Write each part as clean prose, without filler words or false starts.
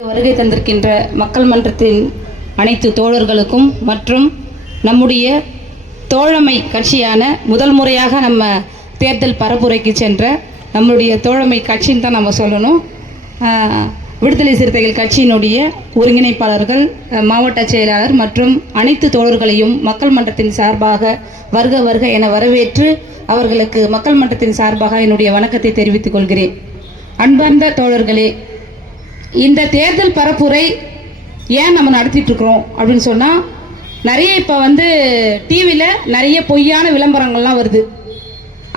வருகை தந்திருக்கின்ற மக்கள் மன்றத்தின் அனைத்து தோழர்களுக்கும் மற்றும் நம்முடைய தோழமை கட்சியான முதல் முறையாக நம்ம தேர்தல் பரப்புரைக்கு சென்ற நம்முடைய தோழமை கட்சின்னு தான் நம்ம சொல்லணும். விடுதலை சிறுத்தைகள் கட்சியினுடைய ஒருங்கிணைப்பாளர்கள், மாவட்ட செயலாளர் மற்றும் அனைத்து தோழர்களையும் மக்கள் மன்றத்தின் சார்பாக வருக வருக என வரவேற்று அவர்களுக்கு மக்கள் மன்றத்தின் சார்பாக என்னுடைய வணக்கத்தை தெரிவித்துக் கொள்கிறேன். அன்பார்ந்த தோழர்களே, இந்த தேர்தல் பரப்புரை ஏன் நம்ம நடத்திட்டு இருக்கிறோம் அப்படின்னு சொன்னால், நிறைய இப்போ டிவியில் நிறைய பொய்யான விளம்பரங்கள்லாம் வருது.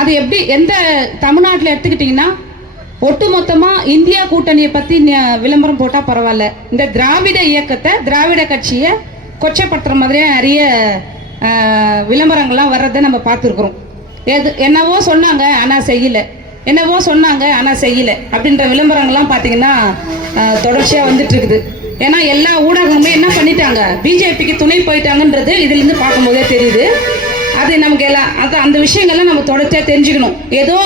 அது எப்படி எந்த தமிழ்நாட்டில் எடுத்துக்கிட்டிங்கன்னா ஒட்டுமொத்தமாக இந்தியா கூட்டணியை பற்றி விளம்பரம் போட்டால் பரவாயில்ல, இந்த திராவிட இயக்கத்தை திராவிட கட்சியை கொச்சப்படுத்துகிற மாதிரியே நிறைய விளம்பரங்கள்லாம் வர்றதை நம்ம பார்த்துருக்குறோம். என்னவோ சொன்னாங்க ஆனால் செய்யலை, என்னவோ சொன்னாங்க ஆனால் செய்யலை அப்படின்ற விளம்பரங்கள்லாம் பார்த்தீங்கன்னா தொடர்ச்சியாக வந்துட்டு இருக்குது. ஏன்னா எல்லா ஊடகமுமே என்ன பண்ணிட்டாங்க, பிஜேபிக்கு துணை போயிட்டாங்கன்றது இதுலேருந்து பார்க்கும்போதே தெரியுது. அது நமக்கு எல்லாம் அந்த விஷயங்கள்லாம் நம்ம தொடர்ச்சியாக தெரிஞ்சுக்கணும். ஏதோ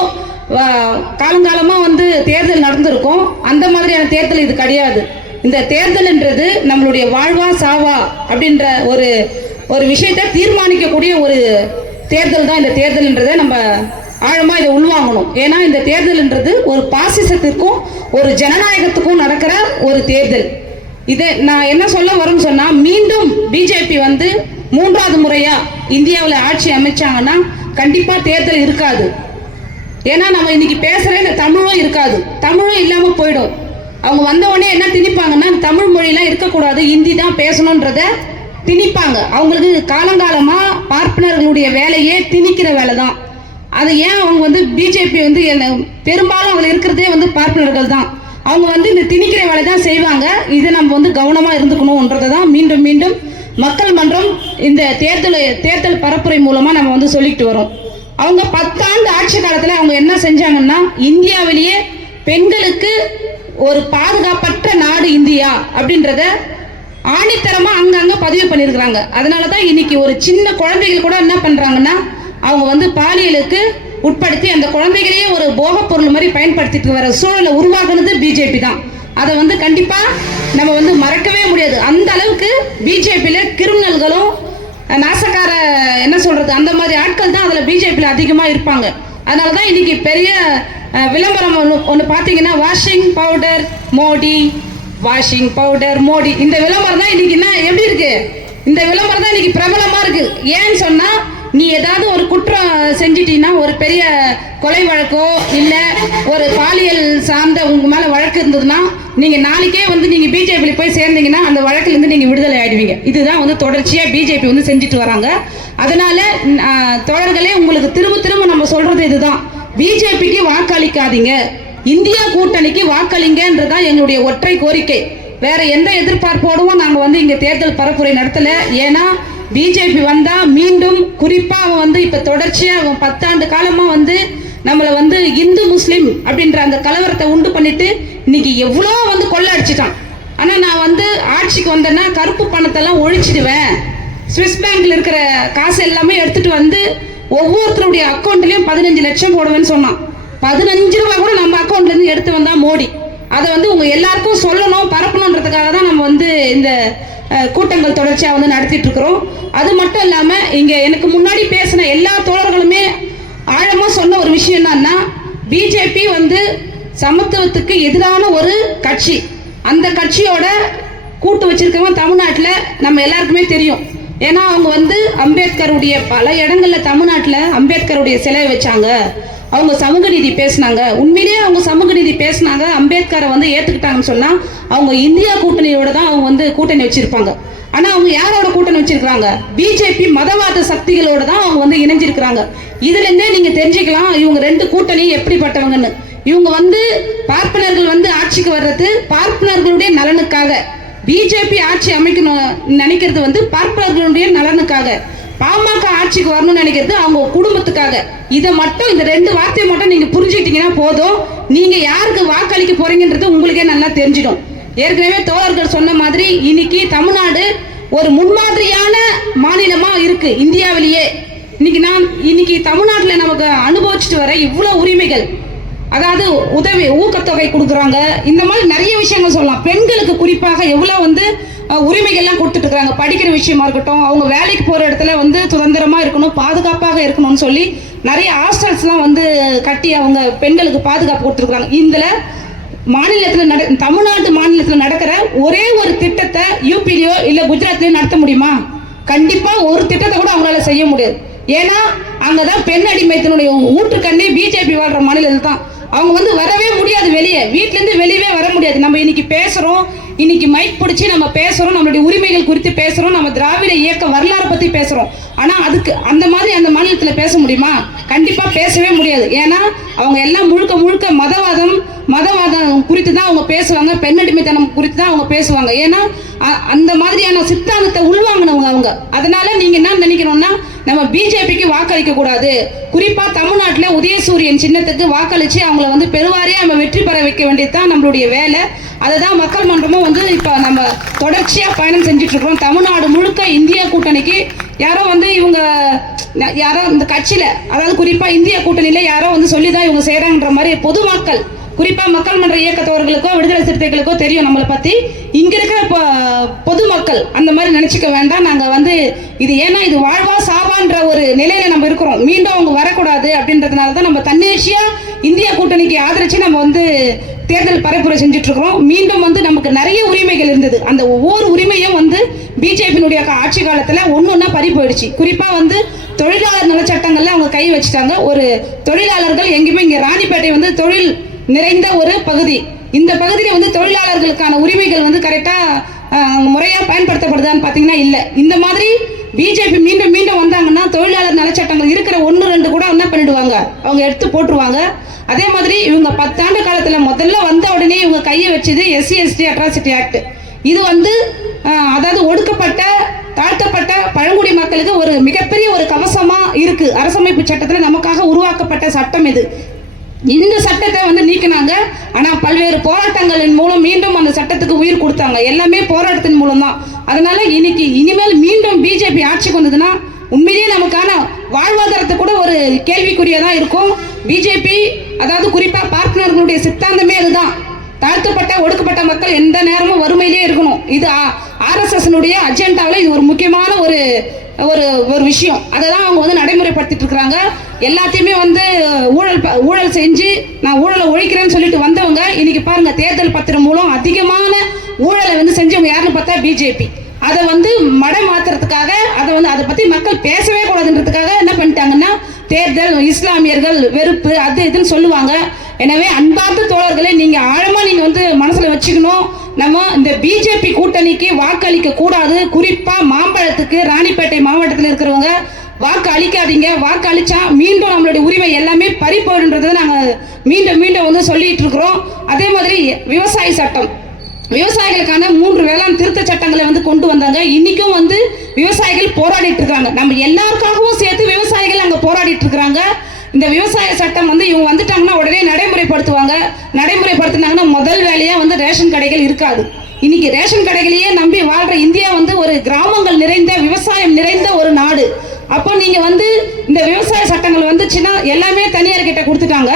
காலங்காலமாக தேர்தல் நடந்திருக்கும், அந்த மாதிரியான தேர்தல் இது கிடையாது. இந்த தேர்தல்ன்றது நம்மளுடைய வாழ்வா சாவா அப்படின்ற ஒரு விஷயத்தை தீர்மானிக்கக்கூடிய ஒரு தேர்தல் தான் இந்த தேர்தல்ன்றதை நம்ம ஆழமாக இதை உள்வாங்கணும். ஏன்னா இந்த தேர்தல்ன்றது ஒரு பாசிசத்திற்கும் ஒரு ஜனநாயகத்துக்கும் நடக்கிற ஒரு தேர்தல். இதை நான் என்ன சொல்ல வரும்னு சொன்னால், மீண்டும் பிஜேபி மூன்றாவது முறையா இந்தியாவில் ஆட்சி அமைச்சாங்கன்னா கண்டிப்பாக தேர்தல் இருக்காது. ஏன்னா நம்ம இன்னைக்கு பேசுகிற இந்த தமிழும் இருக்காது, தமிழும் இல்லாமல் போயிடும். அவங்க வந்த உடனே என்ன திணிப்பாங்கன்னா, தமிழ் மொழியெல்லாம் இருக்கக்கூடாது, ஹிந்தி தான் பேசணுன்றத திணிப்பாங்க. அவங்களுக்கு காலங்காலமாக பார்ப்பனர்களுடைய வேலையே திணிக்கிற வேலை தான். அது ஏன் அவங்க பிஜேபி பெரும்பாலும் அவங்க இருக்கிறதே பார்ப்பனர்கள் தான். அவங்க இந்த திணிக்கிற வேலை தான் செய்வாங்க. இதை நம்ம கவனமாக இருந்துக்கணும்ன்றதை தான் மீண்டும் மீண்டும் மக்கள் மன்றம் இந்த தேர்தல் பரப்புரை மூலமாக நம்ம சொல்லிட்டு வரோம். அவங்க 10 ஆண்டு ஆட்சி காலத்தில் அவங்க என்ன செஞ்சாங்கன்னா, இந்தியாவிலேயே பெண்களுக்கு ஒரு பாதுகாப்பற்ற நாடு இந்தியா அப்படின்றத ஆணித்தரமாக அங்கங்கே பதிவு பண்ணியிருக்கிறாங்க. அதனால தான் இன்னைக்கு ஒரு சின்ன குழந்தைகள் கூட என்ன பண்ணுறாங்கன்னா, அவங்க பாலியலுக்கு உட்படுத்தி அந்த குழந்தைகளையே ஒரு போகப் பொருள் மாதிரி பயன்படுத்திட்டு வர சூழலை உருவாக்குனது பிஜேபி தான். அதை கண்டிப்பாக நம்ம மறக்கவே முடியாது. அந்த அளவுக்கு பிஜேபியில் கிரிமினல்களும் நாசக்கார என்ன சொல்கிறது அந்த மாதிரி ஆட்கள் தான் அதில் பிஜேபியில் அதிகமாக இருப்பாங்க. அதனால தான் இன்னைக்கு பெரிய விளம்பரம் ஒன்று பார்த்தீங்கன்னா, washing powder Modi, washing powder Modi, இந்த விளம்பரம் தான் இன்னைக்கு என்ன எப்படி இருக்கு, இந்த விளம்பரம் தான் இன்னைக்கு பிரபலமாக இருக்கு. ஏன்னு சொன்னால், நீ ஏதாவது ஒரு குற்றம் செஞ்சிட்டீங்கன்னா, ஒரு பெரிய கொலை வழக்கோ இல்லை ஒரு பாலியல் சார்ந்த உங்க மேலே வழக்கு இருந்ததுன்னா, நீங்கள் நாளைக்கே நீங்கள் பிஜேபியில் போய் சேர்ந்தீங்கன்னா அந்த வழக்கிலேருந்து நீங்கள் விடுதலை ஆயிடுவீங்க. இதுதான் தொடர்ச்சியாக பிஜேபி செஞ்சுட்டு வராங்க. அதனால தோழர்களே, உங்களுக்கு திரும்ப திரும்ப நம்ம சொல்றது இதுதான், பிஜேபிக்கு வாக்களிக்காதீங்க, இந்தியா கூட்டணிக்கு வாக்களிங்கன்றதான் எங்களுடைய ஒற்றை கோரிக்கை. வேற எந்த எதிர்பார்ப்போடும் நாங்கள் இங்கே தேர்தல் பரப்புரை நடத்தலை. ஏன்னா பிஜேபி வந்தா மீண்டும் குறிப்பா அவன் இப்ப தொடர்ச்சியா 10 ஆண்டு காலமா நம்மளை இந்து முஸ்லிம் அப்படின்ற அந்த கலவரத்தை உண்டு பண்ணிட்டு இன்னைக்கு எவ்வளோ கொள்ள அடிச்சிட்டான். ஆனா நான் ஆட்சிக்கு வந்தேன்னா கருப்பு பணத்தை எல்லாம் ஒழிச்சிடுவேன், ஸ்விஸ் பேங்க்ல இருக்கிற காசு எல்லாமே எடுத்துட்டு ஒவ்வொருத்தருடைய அக்கௌண்ட்லயும் 15 லட்சம் போடுவேன்னு சொன்னான். 15 ரூபாய் கூட நம்ம அக்கௌண்ட்ல இருந்து எடுத்து வந்தா மோடி. அதை உங்க எல்லாருக்கும் சொல்லணும், பரப்பணுன்றதுக்காக தான் நம்ம இந்த கூட்டங்கள் தொடர்ச்சியாக நடத்திட்டு இருக்கிறோம். அது மட்டும் இல்லாமல் இங்கே எனக்கு முன்னாடி பேசின எல்லா தோழர்களுமே ஆழமாக சொன்ன ஒரு விஷயம் என்னன்னா, பிஜேபி சமத்துவத்துக்கு எதிரான ஒரு கட்சி. அந்த கட்சியோட கூட்டு வச்சிருக்கவங்க தமிழ்நாட்டில் நம்ம எல்லாருக்குமே தெரியும். ஏன்னா அவங்க அம்பேத்கருடைய பல இடங்கள்ல தமிழ்நாட்டில் அம்பேத்கருடைய சிலை வச்சாங்க, அவங்க சமூக நீதி பேசினாங்க. உண்மையிலேயே அவங்க சமூக நீதி பேசினாங்க, அம்பேத்கரை ஏற்றுக்கிட்டாங்கன்னு சொன்னால் அவங்க இந்தியா கூட்டணியோட தான் அவங்க கூட்டணி வச்சிருப்பாங்க. ஆனால் அவங்க யாரோட கூட்டணி வச்சிருக்கிறாங்க, பிஜேபி மதவாத சக்திகளோட தான் அவங்க இணைஞ்சிருக்கிறாங்க. இதுலேருந்தே நீங்கள் தெரிஞ்சுக்கலாம் இவங்க 2 கூட்டணி எப்படிப்பட்டவங்கன்னு. இவங்க பார்ப்பனர்கள் ஆட்சிக்கு வர்றது பார்ப்பனர்களுடைய நலனுக்காக, பிஜேபி ஆட்சி அமைக்கணும் நினைக்கிறது பார்ப்பனர்களுடைய நலனுக்காக, பாமக ஆட்சிக்கு வரணும்னு நினைக்கிறது அவங்க குடும்பத்துக்காக. இதை மட்டும் இந்த 2 வார்த்தையை மட்டும் நீங்க புரிஞ்சுக்கிட்டீங்கன்னா போதும், நீங்க யாருக்கு வாக்களிக்க போறீங்கன்றது உங்களுக்கே நல்லா தெரிஞ்சிடும். ஏற்கனவே தோழர்கள் சொன்ன மாதிரி இன்னைக்கு தமிழ்நாடு ஒரு முன்மாதிரியான மாநிலமா இருக்கு இந்தியாவிலேயே. இன்னைக்கு தமிழ்நாட்டில் நமக்கு அனுபவிச்சுட்டு வர இவ்வளவு உரிமைகள், அதாவது உதவி ஊக்கத்தொகை கொடுக்குறாங்க. இந்த மாதிரி நிறைய விஷயங்கள் சொல்லலாம். பெண்களுக்கு குறிப்பாக எவ்வளோ வந்து உரிமைகள்லாம் கொடுத்துட்டு இருக்காங்க. படிக்கிற விஷயமா இருக்கட்டும், அவங்க வேலைக்கு போகிற இடத்துல வந்து சுதந்திரமாக இருக்கணும், பாதுகாப்பாக இருக்கணும்னு சொல்லி நிறைய ஹாஸ்டல்ஸ்லாம் வந்து கட்டி அவங்க பெண்களுக்கு பாதுகாப்பு கொடுத்துருக்குறாங்க. இதில் தமிழ்நாடு மாநிலத்தில் நடக்கிற ஒரே ஒரு திட்டத்தை யூபிலையோ இல்லை குஜராத்லையோ நடத்த முடியுமா? கண்டிப்பாக ஒரு திட்டத்தை கூட அவங்களால செய்ய முடியாது. ஏன்னா அங்கதான் பெண் அடிமைத்தினுடைய ஊற்றுக்கண்ணே பிஜேபி வாழ்ற மாநிலத்தில் தான். அவங்க வந்து வரவே முடியாது, வெளியே வீட்டிலேருந்து வெளியவே வர முடியாது. நம்ம இன்னைக்கு பேசுறோம், இன்னைக்கு மைக் பிடிச்சி நம்ம பேசுறோம், நம்மளுடைய உரிமைகள் குறித்து பேசுறோம், நம்ம திராவிட இயக்க வரலாறு பத்தி பேசுறோம். ஆனா அதுக்கு அந்த மாதிரி அந்த மாநிலத்தில் பேச முடியுமா? கண்டிப்பா பேசவே முடியாது. ஏன்னா அவங்க எல்லாம் முழுக்க முழுக்க மதவாதம் குறித்து தான் அவங்க பேசுவாங்க, பெண் அடிமைத்தனம் குறித்து தான் அவங்க பேசுவாங்க. ஏன்னா அந்த மாதிரியான சித்தாந்தத்தை உள்வாங்கினவங்க அவங்க. அதனால நீங்க என்ன நினைக்கணும்னா, நம்ம பிஜேபிக்கு வாக்களிக்க கூடாது. குறிப்பா தமிழ்நாட்டில் உதயசூரியன் சின்னத்துக்கு வாக்களிச்சு அவங்கள வந்து பெருவாரியா நம்ம வெற்றி பெற வைக்க வேண்டியதுதான் நம்மளுடைய வேலை. அதுதான் மக்கள் மன்றமும் வந்து இப்போ நம்ம தொடர்ச்சியா பயணம் செஞ்சுட்டு இருக்கோம். தமிழ்நாடு முழுக்க இந்தியா கூட்டணிக்கு யாரோ வந்து யாரோ இந்த கட்சியில, அதாவது குறிப்பா இந்தியா கூட்டணியில யாரோ வந்து சொல்லிதான் இவங்க செய்யறாங்கன்ற மாதிரி பொதுமக்கள், குறிப்பா மக்கள் மன்ற இயக்கத்தவர்களுக்கோ விடுதலை சிறுத்தைகளுக்கோ தெரியும் நம்மளை பத்தி. இங்க இருக்கிற பொதுமக்கள் அந்த மாதிரி நினைச்சுக்க வேண்டாம். நாங்க வந்து இது ஏன்னா இது வாழ்வா சாவான்ற ஒரு நிலையில நம்ம இருக்கிறோம். மீண்டும் அவங்க வரக்கூடாது அப்படின்றதுனாலதான் நம்ம தன்னிச்சையா இந்தியா கூட்டணிக்கு ஆதரிச்சு நம்ம வந்து தேர்தல் பரப்புரை செஞ்சுட்டு இருக்கிறோம். மீண்டும் வந்து நமக்கு நிறைய உரிமைகள் இருந்தது. அந்த ஒவ்வொரு உரிமையும் வந்து பிஜேபியினுடைய ஆட்சி காலத்துல ஒன்னொன்னா பறி போயிடுச்சு. குறிப்பா வந்து தொழிலாளர் நலச்சட்டங்கள்ல அவங்க கை வச்சுட்டாங்க. ஒரு தொழிலாளர்கள் எங்கேயுமே இங்க ராணிப்பேட்டை வந்து தொழில் நிறைந்த ஒரு பகுதி. இந்த பகுதியில் வந்து தொழிலாளர்களுக்கான உரிமைகள் வந்து கரெக்டா முறையா பயன்படுத்தப்படுதான்னு பாத்தீங்கன்னா இல்ல. இந்த மாதிரி பிஜேபி மீண்டும் மீண்டும் வந்தாங்கன்னா தொழிலாளர் நலச்சட்டங்கள் இருக்கிற 1-2 கூட என்ன பண்ணிடுவாங்க, அவங்க எடுத்து போட்டுருவாங்க. அதே மாதிரி இவங்க 10 ஆண்டு காலத்துல முதல்ல வந்த உடனே இவங்க கையை வச்சது SC/ST அட்ராசிட்டி ஆக்ட். இது வந்து அதாவது ஒடுக்கப்பட்ட தாழ்த்தப்பட்ட பழங்குடி மக்களுக்கு ஒரு மிகப்பெரிய ஒரு கவசமா இருக்கு. அரசமைப்பு சட்டத்துல நமக்காக உருவாக்கப்பட்ட சட்டம் இது. இந்த சட்டத்தை வந்து நீக்கினாங்க. ஆனா பல்வேறு போராட்டங்களின் மூலம் மீண்டும் அந்த சட்டத்துக்கு உயிர் கொடுத்தாங்க. எல்லாமே போராட்டத்தின் மூலம் தான். அதனால இனிமேல் மீண்டும் பிஜேபி ஆட்சிக்கு வந்ததுன்னா உண்மையிலேயே நமக்கான வாழ்வாதாரத்தை கூட ஒரு கேள்விக்குறியதான் இருக்கும். பிஜேபி அதாவது குறிப்பா பார்ட்னர்களுடைய சித்தாந்தமே அதுதான். தாழ்த்தப்பட்ட ஒடுக்கப்பட்ட மக்கள் எந்த நேரமும் வறுமையிலே இருக்கணும். இது RSS அஜெண்டாவில் இது ஒரு முக்கியமான ஒரு விஷயம். அதை தான் அவங்க வந்து நடைமுறைப்படுத்திட்டு இருக்கிறாங்க. எல்லாத்தையுமே வந்து ஊழல் செஞ்சு நான் ஊழலை ஒழிக்கிறேன்னு சொல்லிட்டு வந்தவங்க இன்னைக்கு பாருங்க தேர்தல் பத்திரம் மூலம் அதிகமான ஊழலை வந்து செஞ்சவங்க யாருன்னு பார்த்தா பிஜேபி. அதை வந்து மாத்துறதுக்காக அதை பத்தி மக்கள் பேசவே கூடாதுன்றதுக்காக என்ன பண்ணிட்டாங்கன்னா தேர்தல் இஸ்லாமியர்கள் வெறுப்பு அது இதுன்னு சொல்லுவாங்க. எனவே அன்பார்ந்த தோழர்களே, நீங்க ஆழமா நீங்க வந்து மனசுல வச்சுக்கணும், நம்ம இந்த பிஜேபி கூட்டணிக்கு வாக்களிக்க கூடாது. குறிப்பா மாம்பழத்துக்கு ராணிப்பேட்டை மாவட்டத்தில் இருக்கிறவங்க வாக்கு அளிக்காதீங்க. வாக்கு அளிச்சா மீண்டும் நம்மளுடைய உரிமை எல்லாமே பறி போயிடுன்றதை நாங்க மீண்டும் மீண்டும் வந்து சொல்லிட்டு இருக்கிறோம். அதே மாதிரி விவசாய சட்டம், விவசாயிகளுக்கான 3 வேளாண் திருத்த சட்டங்களை வந்து கொண்டு வந்தாங்க. இன்னைக்கும் வந்து விவசாயிகள் போராடிட்டு இருக்காங்க. நம்ம எல்லாருக்காகவும் சேர்த்து விவசாயிகள் அங்க போராடிட்டு இருக்காங்க. இந்த விவசாய சட்டம் வந்து இவங்க வந்துட்டாங்கன்னா உடனே நடைமுறைப்படுத்துவாங்க. நடைமுறைப்படுத்தினாங்கன்னா முதல் வேலையா வந்து ரேஷன் கடைகள் இருக்காது. இன்னைக்கு ரேஷன் கடைகளையே நம்பி வாழ்ற இந்தியா வந்து ஒரு கிராமங்கள் நிறைந்த விவசாயம் நிறைந்த ஒரு நாடு. அப்போ நீங்க வந்து இந்த விவசாய சட்டங்கள் வந்துச்சுன்னா எல்லாமே தனியார் கிட்ட கொடுத்துட்டாங்க.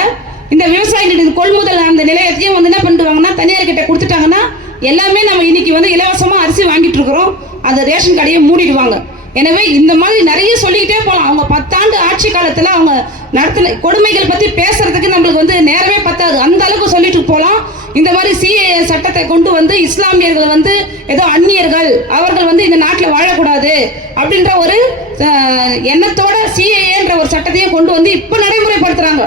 இந்த விவசாயிகளுக்கு கொள்முதல் அந்த நிலையத்தையும் வந்து என்ன பண்ணுவாங்கன்னா தனியார் கிட்ட கொடுத்துட்டாங்கன்னா எல்லாமே நம்ம இன்னைக்கு வந்து இலவசமா அரிசி வாங்கிட்டு இருக்கிறோம். அந்த ரேஷன் கடையை மூடிடுவாங்க. எனவே இந்த மாதிரி நிறைய சொல்லிக்கிட்டே போகலாம். அவங்க 10 ஆண்டு ஆட்சி காலத்துல அவங்க நடத்தின கொடுமைகள் பத்தி பேசுறதுக்கு நம்மளுக்கு வந்து நேரமே பத்தாது. அந்த அளவுக்கு சொல்லிட்டு போகலாம். இந்த மாதிரி CAA சட்டத்தை கொண்டு வந்து இஸ்லாமியர்கள் வந்து ஏதோ அந்நியர்கள், அவர்கள் வந்து இந்த நாட்டில் வாழக்கூடாது அப்படின்ற ஒரு எண்ணத்தோட CAAன்ற ஒரு சட்டத்தையும் கொண்டு வந்து இப்ப நடைமுறைப்படுத்துறாங்க.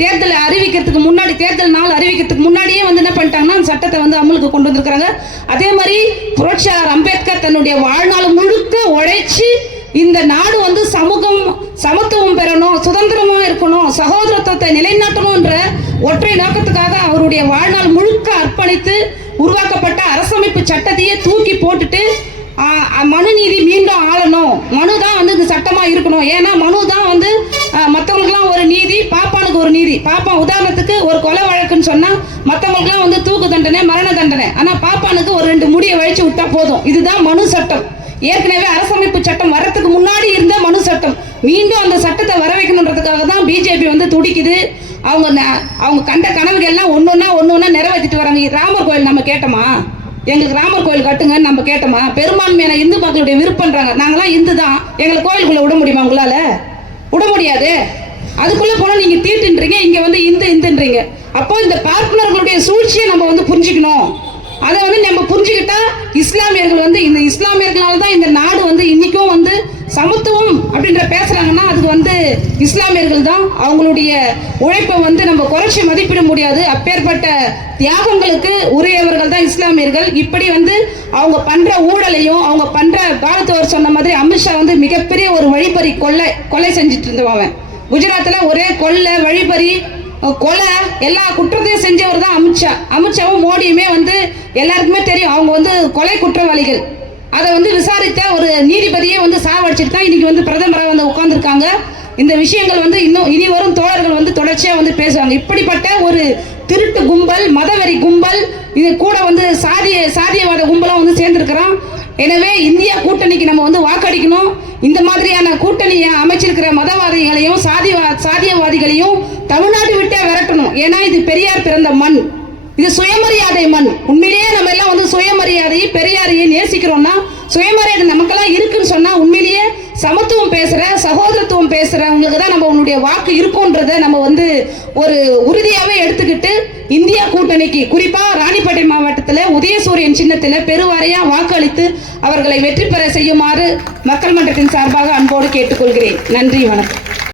தேர்தல் அறிவிக்கிறதுக்கு முன்னாடி, தேர்தல் நாள் அறிவிக்கிறதுக்கு முன்னாடியே வந்து என்ன பண்ணிட்டாங்கன்னா அந்த சட்டத்தை வந்து அமலுக்கு கொண்டு வந்திருக்கிறாங்க. அதே மாதிரி புரட்சியாளர் அம்பேத்கர் தன்னுடைய வாழ்நாள் முழுக்க உழைச்சி இந்த நாடு வந்து சமத்துவம் பெறணும், சுதந்திரமா இருக்கணும், சகோதரத்துவத்தை நிலைநாட்டணும்ன்ற ஒற்றை நோக்கத்துக்காக அவருடைய வாழ்நாள் முழுக்க அர்ப்பணித்து உருவாக்கப்பட்ட அரசமைப்பு சட்டத்தையே தூக்கி போட்டுட்டு மனு நீதி மீண்டும் ஆளணும், மனு தான் வந்து இந்த சட்டமா இருக்கணும். ஏன்னா மனு தான் வந்து மற்றவங்களுக்குலாம் ஒரு நீதி, பாப்பானுக்கு ஒரு நீதி. பாப்பா உதாரணத்துக்கு ஒரு கொலை வழக்குன்னு சொன்னா மற்றவங்களுக்குலாம் வந்து தூக்கு தண்டனை, மரண தண்டனை. ஆனா பாப்பானுக்கு ஒரு 2 முடியை வழிச்சு விட்டா போதும். இதுதான் மனு சட்டம். ஏற்கனவே அரசமைப்பு சட்டம் வரத்துக்கு முன்னாடி இருந்த மனு சட்டம் மீண்டும் அந்த சட்டத்தை வர வைக்கணுன்றதுக்காக தான் பிஜேபி வந்து துடிக்குது. அவங்க கண்ட கனவுகள் எல்லாம் ஒன்னொன்னா நிறைவேற்றிட்டு வராங்க. ராமர் கோயில் நம்ம கேட்டோமா? எங்களுக்கு ராமர் கோயில் கட்டுங்கன்னு நம்ம கேட்டோமா? பெரும்பான்மையான இந்து மக்களுடைய விருப்பம்ன்றாங்க. நாங்களாம் இந்து தான், எங்களை கோயிலுக்குள்ள விட முடியுமா? உங்களால விட முடியாது. அதுக்குள்ள போனா நீங்க தீட்டுன்றீங்க, இங்க வந்து இந்துன்றீங்க. அப்போ இந்த பார்ப்பனர்களுடைய சூழ்ச்சியை நம்ம வந்து புரிஞ்சுக்கணும். அதை வந்து நம்ம புரிஞ்சுக்கிட்டா இஸ்லாமியர்கள் வந்து இந்த இஸ்லாமியர்களால தான் இந்த நாடு வந்து இன்னைக்கும் வந்து சமத்துவம் அப்படின்ற பேசுறாங்கன்னா அதுக்கு வந்து இஸ்லாமியர்கள் தான். அவங்களுடைய உழைப்பை வந்து நம்ம குறைச்சி மதிப்பிட முடியாது. அப்பேற்பட்ட தியாகங்களுக்கு உரியவர்கள் தான் இஸ்லாமியர்கள். இப்படி வந்து அவங்க பண்ற ஊழலையும் அவங்க பண்ற பாரதவர் சொன்ன மாதிரி அமித்ஷா வந்து மிகப்பெரிய ஒரு வழிப்பறி கொலை செஞ்சுட்டு இருந்தவன். குஜராத்ல ஒரே கொள்ளை, வழிப்பறி, கொலை, எல்லா குற்றத்தையும் செஞ்சவர் தான் அமித்ஷா. அமித்ஷாவும் மோடியுமே வந்து எல்லாருக்குமே தெரியும் அவங்க வந்து கொலை குற்றவாளிகள். அதை வந்து விசாரித்த ஒரு நீதிபதியே வந்து சாவடிச்சுட்டு தான் இன்னைக்கு வந்து பிரதமராக வந்து உட்கார்ந்துருக்காங்க. இந்த விஷயங்கள் வந்து இன்னும் இனி வரும் தோழர்கள் வந்து தொடர்ச்சியா வந்து பேசுவாங்க. இப்படிப்பட்ட ஒரு திருட்டு கும்பல், மதவெறி கும்பல், இது கூட வந்து சாதியவாத கும்பலா வந்து சேர்ந்திருக்கிறோம். எனவே இந்தியா கூட்டணிக்கு நம்ம வந்து வாக்களிக்கணும். இந்த மாதிரியான கூட்டணியை அமைச்சிருக்கிற மதவாதிகளையும் சாதியவாதிகளையும் தமிழ்நாடு விட்டே விரட்டணும். ஏன்னா இது பெரியார் பிறந்த மண், இது சுயமரியாதை மண். உண்மையிலேயே நம்ம எல்லாம் வந்து சுயமரியாதையை பெரியாரையை நேசிக்கிறோம்னா, சுயமரியாதை நமக்கெல்லாம் இருக்குன்னு சொன்னா உண்மையிலேயே சமத்துவம் பேசுற சகோதரத்துவம் பேசுறவங்களுக்கு தான் நம்ம உன்னுடைய வாக்கு இருக்கும்ன்றத நம்ம வந்து ஒரு உறுதியாவே எடுத்துக்கிட்டு இந்தியா கூட்டணிக்கு குறிப்பா ராணிப்பேட்டை மாவட்டத்தில் உதயசூரியன் சின்னத்தில் பெருவாரியா வாக்களித்து அவர்களை வெற்றி பெற செய்யுமாறு மக்கள் மன்றத்தின் சார்பாக அன்போடு கேட்டுக்கொள்கிறேன். நன்றி, வணக்கம்.